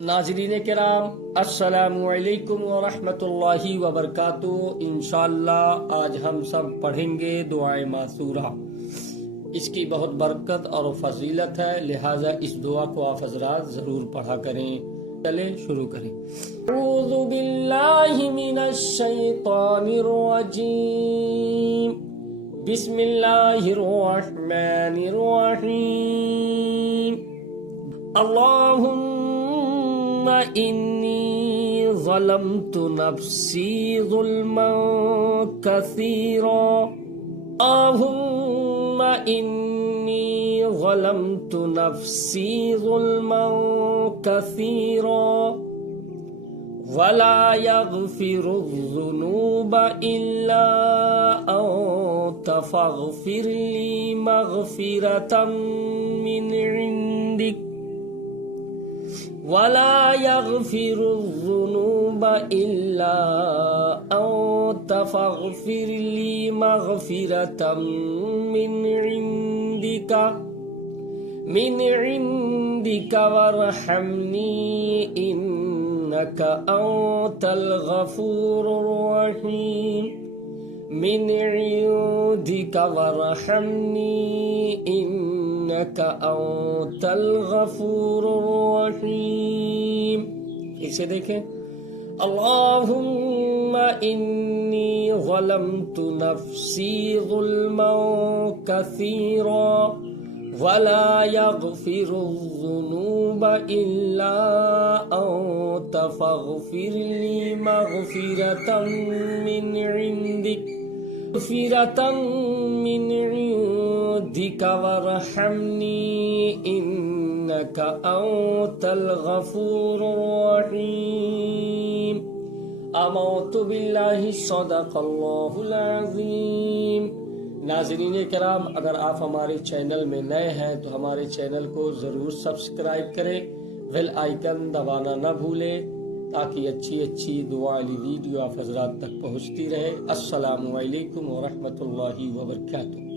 नाज़रीन किराम, अस्सलामु अलैकुम व रहमतुल्लाहि व बरकातुहू। इंशाअल्लाह आज हम सब पढ़ेंगे दुआए मासूरा। इसकी बहुत बरकत और फजीलत है, लिहाजा इस दुआ को आप हजरात जरूर पढ़ा करें। चले शुरू करें। औज़ु बिल्लाहि मिनश शैतानिर रजीम। बिस्मिल्लाहिर रहमानिर रहीम। अल्लाहुम्मा इन्नी ज़लमतु नफ्सी ज़ुल्मन कसीरा। अल्लाहुम्मा इन्नी ज़लमतु नफ्सी ज़ुल्मन कसीरा वला यग़फ़िरुज़्ज़ुनूब इल्ला अन्त फ़ग़फ़िरली मग़फ़िरतम मिन इंदिक वला यग़फ़िरुज़्ज़ुनूब इल्ला अन्त फ़ग़फ़िरली मग़फ़िरतम मिन इंदिका वरहमनी इन्नका अंतल गफूरुर रहीम। मिन इंदिका वरहमनी इन्नका अंतल गफूरुर रहीम। इसे देखें। अल्लाहुम्मा इन्नी ज़लमतु नफ्सी ज़ुल्मन कसीरा वला यग़फ़िरुज़्ज़ुनूब इल्ला अन्त फ़ग़फ़िरली मग़फ़िरतम मिन इंदिका वरहमनी इन्नका अंतल गफूरुर रहीम। आमन्तु बिल्लाहि सदक़ल्लाहुल अज़ीम। नाज़रीन किराम, अगर आप हमारे चैनल में नए हैं तो हमारे चैनल को ज़रूर सब्सक्राइब करें, बेल आइकन दबाना न भूलें ताकि अच्छी अच्छी दुआ वाली वीडियो आप हज़रात तक पहुँचती रहे। अस्सलामु अलैकुम व रहमतुल्लाहि व बरकातुहू।